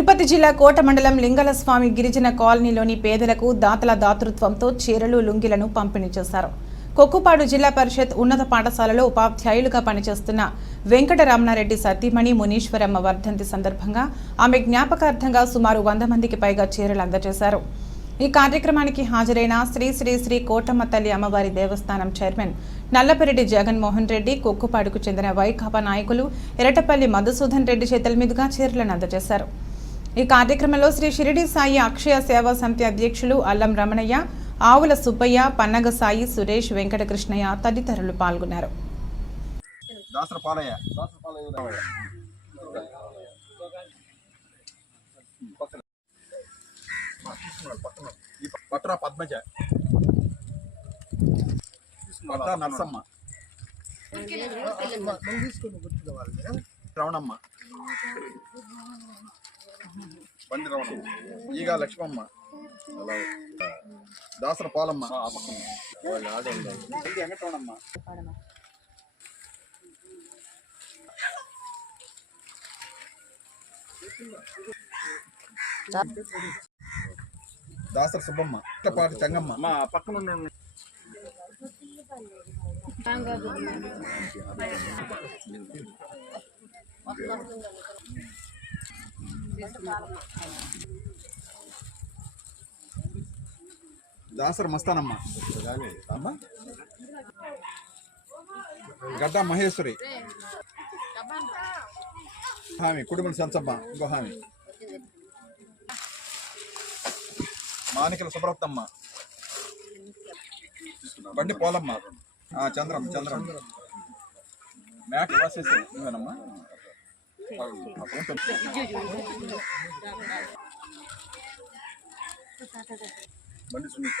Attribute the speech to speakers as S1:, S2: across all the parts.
S1: తిరుపతి జిల్లా కోట మండలం లింగలస్వామి గిరిజన కాలనీలోని పేదలకు దాతల దాతృత్వంతో చీరలు లుంగిలను పంపిణీ చేశారు. కొక్కుపాడు జిల్లా పరిషత్ ఉన్నత పాఠశాలలో ఉపాధ్యాయులుగా పనిచేస్తున్న వెంకటరమణారెడ్డి సతీమణి మునీశ్వరమ్మ వర్ధంతి సందర్భంగా ఆమె జ్ఞాపకార్థంగా సుమారు వంద మందికి పైగా చీరలు అందజేశారు. ఈ కార్యక్రమానికి హాజరైన శ్రీ శ్రీ శ్రీ కోటమ్మ తల్లి అమ్మవారి దేవస్థానం చైర్మన్ నల్లపరెడ్డి జగన్మోహన్ రెడ్డి కొక్కుపాడుకు చెందిన వైకాపా నాయకులు ఎరటపల్లి మధుసూదన్ రెడ్డి చేతుల మీదుగా చీరలను అందజేశారు. ఈ కార్యక్రమంలో శ్రీ షిరిడి సాయి అక్షయ సేవా సమితి అధ్యక్షులు అల్లం రమణయ్య ఆవుల సుబ్బయ్య పన్నగ సాయి సురేష్ వెంకటకృష్ణయ్య తదితరులు పాల్గొన్నారు.
S2: ఈ పట్రా పద్మజ. పట్రా నరసమ్మ. రవణమ్మ బండి రవణమ్మ ఈగా లక్ష్మమ్మ దాసర పాలమ్మ వెంకటరమణమ్మ దాసర సుబ్బమ్మ పాటి చంగమ్మ మా పక్కన ఉన్న దాసర మస్తానమ్మ. గడ్డ మహేశ్వరి. హామీ కుటుంబం సంచమ్మ. ఇంకో హామీ. మానికల సుబ్రతమ్మ బండి పోలమ్మ. చంద్రం చంద్రం. మ్యాక్ రాసేసి నువ్వేనమ్మా? ఆ ఫోన్ పెట్టు. బండి సునీత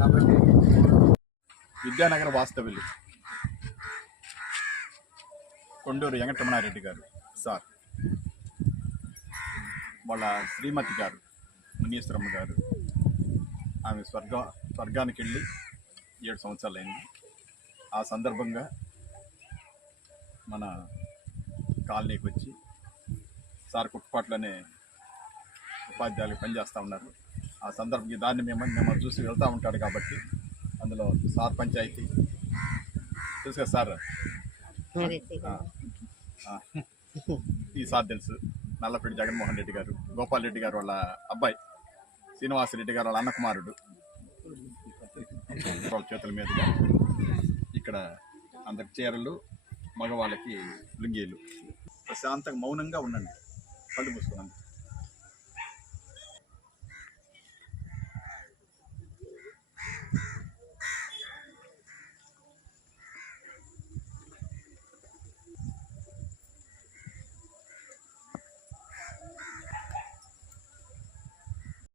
S3: కాబట్టి
S2: విద్యానగర్ వాస్తవ్యులు కొండూరు వెంకటరమణారెడ్డి గారు సార్. వాళ్ళ శ్రీమతి గారు మునీశ్వరమ్మ గారు ఆమె స్వర్గ స్వర్గానికి వెళ్ళి ఏడు సంవత్సరాలు అయింది ఆ సందర్భంగా మన కాలనీకి వచ్చి సార్ కుట్టుపాట్లోనే ఉపాధ్యాయులు పనిచేస్తూ ఉన్నారు. ఆ సందర్భంగా దాన్ని మేము మేము చూసి వెళ్తూ ఉంటాడు కాబట్టి అందులో సార్? పంచాయతీ తెలుసు కదా సార్ ఈ సార్ తెలుసు. నల్లపేడి జగన్మోహన్ రెడ్డి గారు గోపాల్ రెడ్డి గారు వాళ్ళ అబ్బాయి శ్రీనివాస రెడ్డి గారు వాళ్ళ అన్న కుమారుడు వాళ్ళ చేతుల మీదుగా ఇక్కడ అందరికి చీరలు మగవాళ్ళకి లుంగీలు. ప్రశాంతంగా మౌనంగా ఉండండి. కళ్ళు మూసుకోండి.